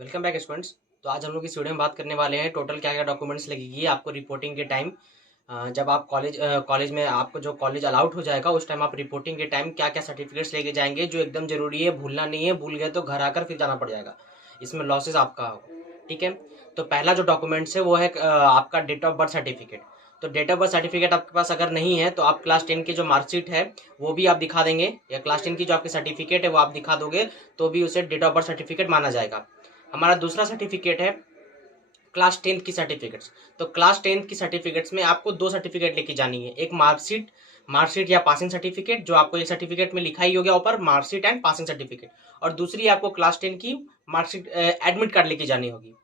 Welcome back students. तो आज हम लोग इस वीडियो में बात करने वाले हैं टोटल क्या क्या डॉक्यूमेंट्स लगेगी आपको रिपोर्टिंग के टाइम। जब आप कॉलेज में आपको जो कॉलेज अलाउट हो जाएगा उस टाइम आप रिपोर्टिंग के टाइम क्या क्या सर्टिफिकेट्स लेके जाएंगे जो एकदम जरूरी है, भूलना नहीं है। भूल गए तो घर आकर फिर जाना पड़ जाएगा, इसमें लॉसेस आपका होगा। ठीक है। तो पहला जो डॉक्यूमेंट्स है वो है आपका डेट ऑफ बर्थ सर्टिफिकेट। तो डेट ऑफ बर्थ सर्टिफिकेट आपके पास अगर नहीं है तो आप क्लास 10 की जो मार्कशीट है वो भी आप दिखा देंगे, या क्लास 10 की जो आपकी सर्टिफिकेट है वो आप दिखा दोगे तो भी उसे डेट ऑफ बर्थ सर्टिफिकेट माना जाएगा। हमारा दूसरा सर्टिफिकेट है क्लास 10th की सर्टिफिकेट्स। तो क्लास 10th की सर्टिफिकेट्स में आपको दो सर्टिफिकेट लेके जानी है, एक मार्कशीट या पासिंग सर्टिफिकेट, जो आपको एक सर्टिफिकेट में लिखा ही हो गया ऊपर मार्कशीट एंड पासिंग सर्टिफिकेट, और दूसरी आपको क्लास 10 की मार्कशीट एडमिट कार्ड लेके जानी होगी।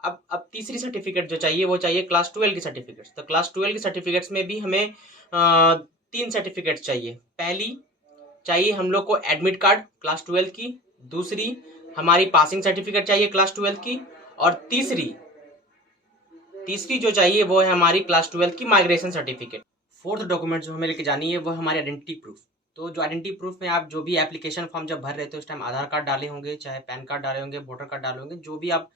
अब तीसरी सर्टिफिकेट जो चाहिए वो चाहिए क्लास 12 की सर्टिफिकेट्स। तो क्लास 12 की सर्टिफिकेट्स में भी हमें तीन सर्टिफिकेट्स चाहिए। पहली चाहिए हम लोग को एडमिट कार्ड क्लास 12 की, दूसरी हमारी पासिंग सर्टिफिकेट चाहिए क्लास 12 की, और तीसरी तीसरी जो चाहिए वो है हमारी क्लास 12 की माइग्रेशन सर्टिफिकेट। फोर्थ डॉक्यूमेंट जो हमें लेके जानी है वो है हमारी आइडेंटिटी प्रूफ। तो जो आइडेंटिटी प्रूफ में आप जो भी एप्लीकेशन फॉर्म जब भर रहे थे उस टाइम आधार कार्ड डाले होंगे, चाहे पैन कार्ड डाले होंगे, वोटर कार्ड डाले होंगे, जो भी आप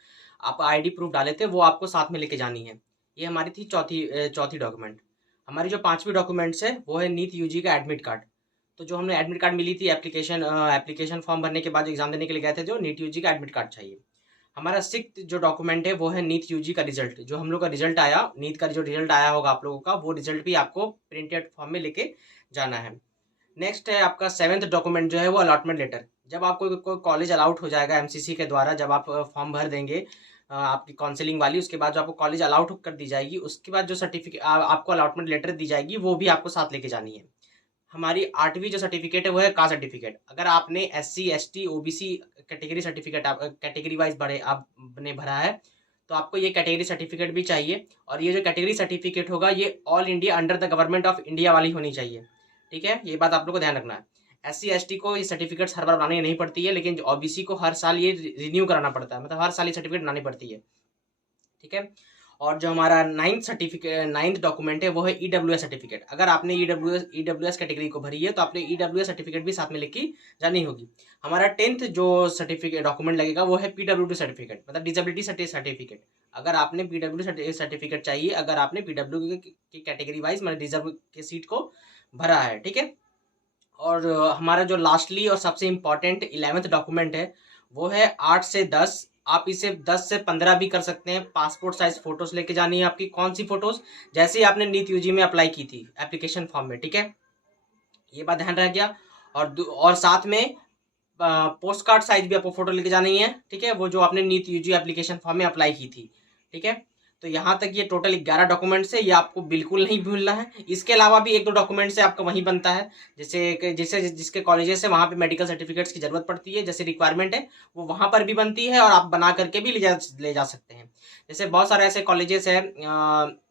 आईडी प्रूफ डाले थे वो आपको साथ में लेके जानी है। ये हमारी थी चौथी डॉक्यूमेंट। हमारी जो पांचवी डॉक्यूमेंट्स है वो है नीट यूजी का एडमिट कार्ड। तो जो हमने एडमिट कार्ड मिली थी एप्लीकेशन फॉर्म भरने के बाद जो एग्जाम देने के लिए गए थे, जो नीट यूजी का एडमिट कार्ड चाहिए। हमारा सिक्स्थ जो डॉक्यूमेंट है वो है नीट यूजी का रिजल्ट। जो हम लोग का रिजल्ट आया, नीट का जो रिजल्ट आया होगा आप लोगों का, वो रिजल्ट भी आपको प्रिंटेड फॉर्म में लेके जाना है। नेक्स्ट है आपका सेवेंथ डॉक्यूमेंट जो है वो अलॉटमेंट लेटर। जब आपको कोई कॉलेज अलाउट हो जाएगा एमसीसी के द्वारा, जब आप फॉर्म भर देंगे आपकी काउंसलिंग वाली, उसके बाद जो आपको कॉलेज अलाउट कर दी जाएगी, उसके बाद जो सर्टिफिकेट आपको अलॉटमेंट लेटर दी जाएगी वो भी आपको साथ लेके जानी है। हमारी 8वीं जो सर्टिफिकेट है वो है कास्ट सर्टिफिकेट। अगर आपने SC ST OBC category certificate category wise आपने भरा है तो आपको ये कैटेगरी सर्टिफिकेट भी चाहिए। और ये जो कैटेगरी सर्टिफिकेट होगा ये all India under the government of India वाली होनी चाहिए। ठीक है, ये बात आप लोग को ध्यान रखना है। SC ST को ये सर्टिफिकेट्स हर बार बनानी नहीं पड़ती है, लेकिन OBC को हर साल ये रिन्यू कराना पड़ता है, मतलब हर साल ये सर्टिफिकेट बनानी पड़ती है। ठीक है। और जो हमारा नाइन्थ डॉक्यूमेंट है वो है EWS सर्टिफिकेट। अगर आपने ईडब्ल्यू एस कैटेगरी को भरी है तो आपने EWS सर्टिफिकेट भी साथ में लेके जानी होगी। हमारा 10th जो सर्टिफिकेट डॉक्यूमेंट लगेगा वो है PWD सर्टिफिकेट, मतलब डिसेबिलिटी सर्टिफिकेट। अगर आपने PWD सर्टिफिकेट चाहिए, अगर आपने PW की कैटेगरी वाइज मतलब रिजर्व के सीट को भरा है। ठीक है। और हमारा जो लास्टली और सबसे इम्पोर्टेंट 11th डॉक्यूमेंट है वो है 8 से 10, आप इसे 10 से 15 भी कर सकते हैं। पासपोर्ट साइज फोटोज लेके जानी है आपकी। कौन सी फोटोज? जैसे ही आपने नीट यूजी में अप्लाई की थी एप्लीकेशन फॉर्म में। ठीक है, ये बात ध्यान रह गया। और साथ में पोस्ट कार्ड साइज भी आपको फोटो लेके जानी है। ठीक है, वो जो आपने नीट यूजी एप्लीकेशन फॉर्म में अप्लाई की थी। ठीक है, तो यहाँ तक ये टोटल 11 डॉक्यूमेंट्स है, ये आपको बिल्कुल नहीं भूलना है। इसके अलावा भी एक दो डॉक्यूमेंट्स से आपका वहीं बनता है, जैसे जैसे जिसके कॉलेजेस है वहाँ पे मेडिकल सर्टिफिकेट्स की जरूरत पड़ती है, जैसे रिक्वायरमेंट है वो वहाँ पर भी बनती है, और आप बना करके भी ले जा सकते हैं। जैसे बहुत सारे ऐसे कॉलेजेस है,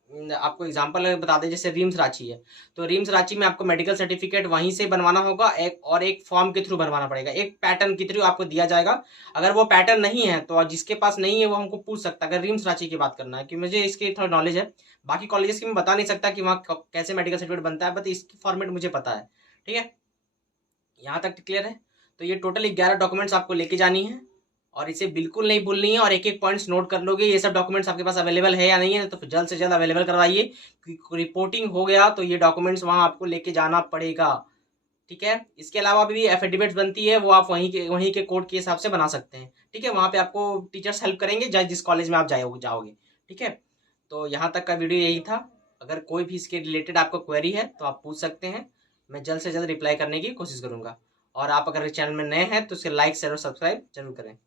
आपको एग्जाम्पल बता दें, जैसे रिम्स रांची है, तो रिम्स रांची में आपको मेडिकल सर्टिफिकेट वहीं से बनवाना होगा, एक फॉर्म के थ्रू बनवाना पड़ेगा, एक पैटर्न के थ्रू आपको दिया जाएगा। अगर वो पैटर्न नहीं है तो जिसके पास नहीं है वो हमको पूछ सकता है। अगर रिम्स रांची की बात करना है, कि मुझे इसकी थोड़ा नॉलेज है, बाकी कॉलेजेस की मैं बता नहीं सकता कि वहाँ कैसे मेडिकल सर्टिफिकेट बनता है, बट इसकी फॉर्मेट मुझे पता है। ठीक है, यहाँ तक क्लियर है। तो ये टोटल 11 डॉक्यूमेंट्स आपको लेके जानी है, और इसे बिल्कुल नहीं भूलनी है, और एक एक पॉइंट्स नोट कर लोगे। ये सब डॉक्यूमेंट्स आपके पास अवेलेबल है या नहीं है, तो जल्द से जल्द अवेलेबल करवाइए। रिपोर्टिंग हो गया तो ये डॉक्यूमेंट्स वहां आपको लेके जाना पड़ेगा। ठीक है, इसके अलावा भी एफिडेविट्स बनती है, वो आप वहीं के कोड के हिसाब से बना सकते हैं। ठीक है, वहां पे आपको टीचर्स हेल्प करेंगे जिस कॉलेज में आप जाओगे। ठीक है, तो यहाँ तक का वीडियो यही था। अगर कोई भी इसके रिलेटेड आपको क्वेरी है तो आप पूछ सकते हैं, मैं जल्द से जल्द रिप्लाई करने की कोशिश करूंगा। और आप अगर चैनल में नए हैं तो इसे लाइक शेयर और सब्सक्राइब जरूर करें।